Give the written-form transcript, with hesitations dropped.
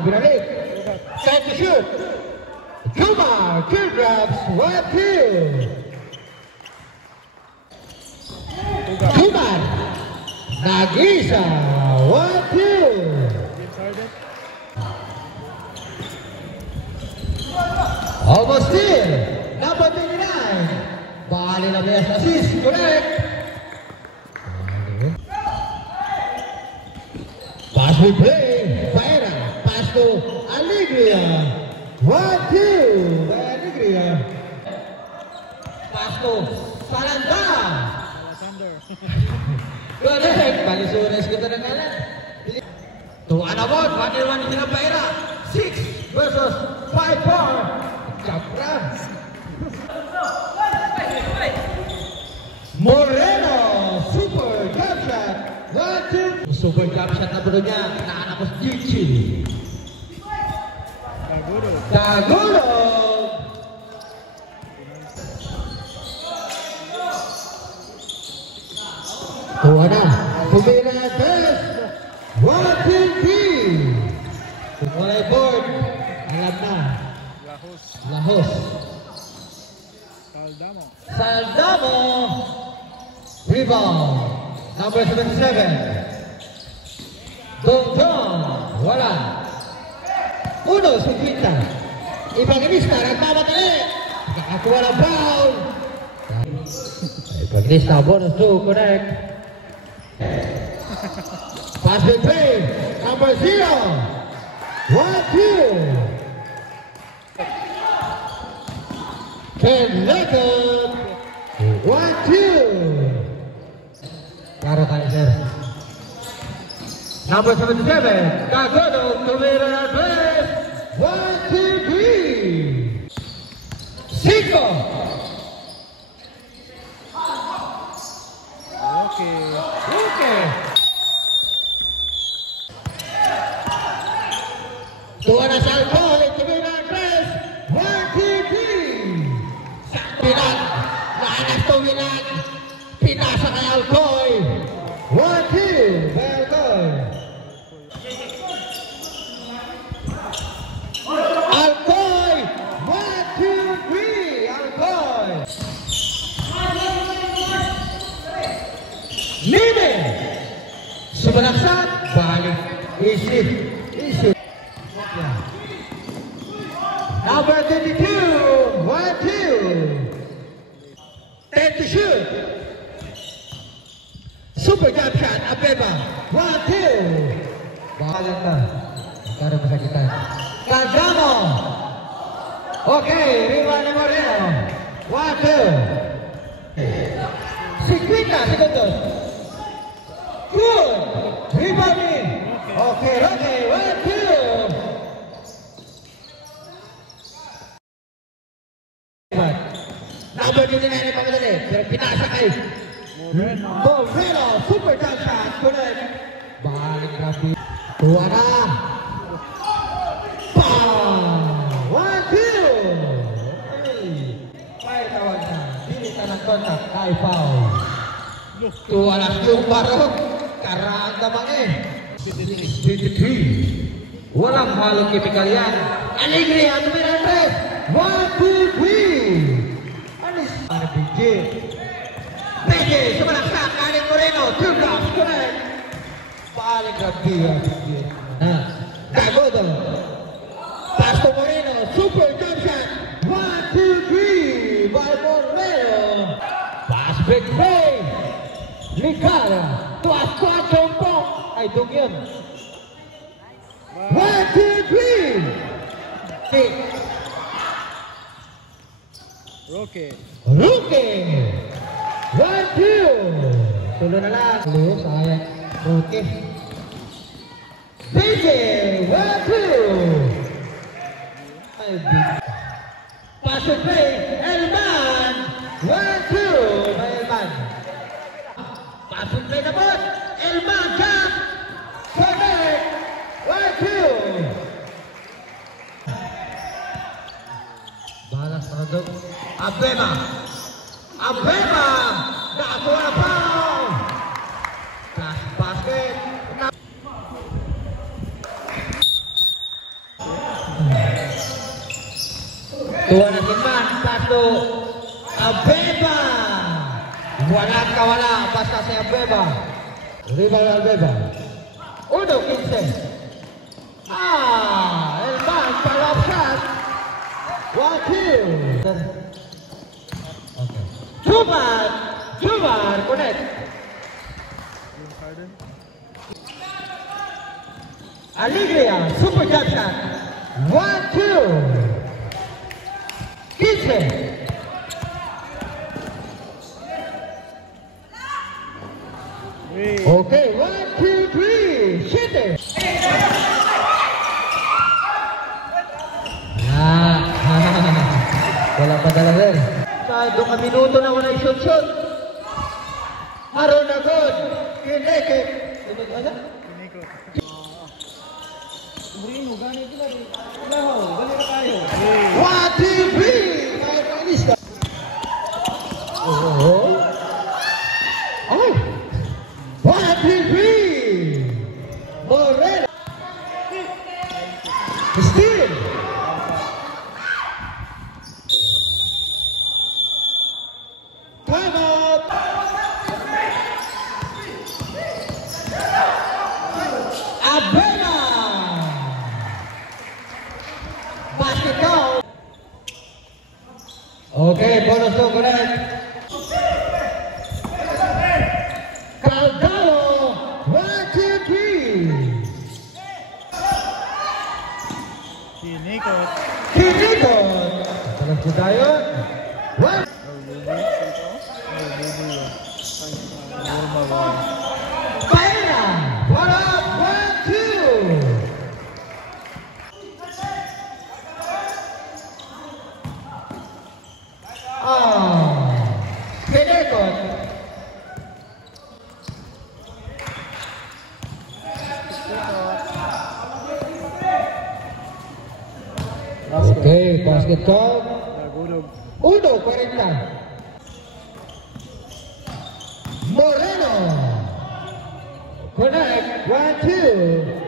binalik. Set to shoot. Kumar, kill grabs, 1-2. Kumar, nag-isa, 1-2. Almost still, number 29. Bali na best assist, correct. Pass will play, Paera, pass to Alegria. 1-2, by Alegria. Pass to Salanda. Correct, Balisunes kita na nga. To Anabot, 1-1 sila Paera. 6 versus 5-4. Capra. Moreno, super jump shot. 1-2. Super jump shot na bro niya. Naanak ko si Yuchi. Tagulo. Tuwa na. Tumira na test. 1-2-3. Walay board. Alam na. Lahos. Saldamo. Rebound. Number 77. Dongdong. Wala. 1-50. Ipag-inista. Nagpamatali. Nakakuha ng foul. Ipag-inista. Bonus 2. Correct. Pass the play. Number 0. 1-2. Ken Leggett, 1-2. Klaro tayo, sir. Number 77, Kagodo, tumira na tres. 1-2-3. 5. Okay. Tuwa na sa alcohol, tumira na tres. 1-2-3. Pinag, naanak to Winag, pinasa kay Alcoy. 1-2, by Alcoy. Alcoy, 1-2-3, Alcoy. Lime, sumalaksak, balik, easy. Number 32, 1-2. 10 to shoot. Super jump shot, Abeba. 1-2. Bahalan na. Magkara masakitan. Kagamo. Okay, rebound ni Moreno. 1-2. 50 segundos. Good. Rebounding. Okay, 1-2. Number 29 pamadali, pero pinasa kay Moreno, super jump shot, correct. Balik grabe. Tuwa na. Pow! 1-2. May tawag na. Dilitan ng contact kay foul. Tuwa na yung barok. Karaan naman eh. 53. Walang halong kipikal yan. Alegria, tumira ng tres. 1-2-3. BJ, sumalaksak, Alec Moreno, 2 drops, correct. Balik grabe yan, BJ. Dagodo. Pass to Moreno, super jump shot. 1-2-3, by Moreno. Pass back play. Licara, tuas kuat jompong. Ay, dong yun. 1-2-3. Rookie. 1-2. Tulo na lang. Tulo, sayang. Rookie. BJ, 1-2. Ay, pass and play. Elman. 1-2. By Elman. Pass and play naman. Elman, jump. Connect. 1-2. Balas menunduk. Abema. Nakakuha na foul. Basket. Tuwa na si Man, pass to Abeba. Walang kawala, basta si Abeba. Rebound Abeba. 1-15. El Man, follow-up shot. 1-2. Okay. Jumar, connect. Alegria, super jump shot. 1-2. 15. Okay, 1, 2, 3, shoot it. Wala pa talaga eh. Doon ka minuto na wala i-shoot. Aron na good. Kineke. Ano? Brino, ganit na rin. Balik na tayo. 1, 2, 3. Kaya painis ka. Oh. 1, 2, 3. Moreno. Steal. Time out. Abela. Basket count. Okay, bonus to correct. Caldano. 1, 2, 3. Kinikot. Salam po tayo. 1. Paena. What up? 1, 2. Kinikot. Okay, basket count. 1-40. Moreno. Connect. 1, 2.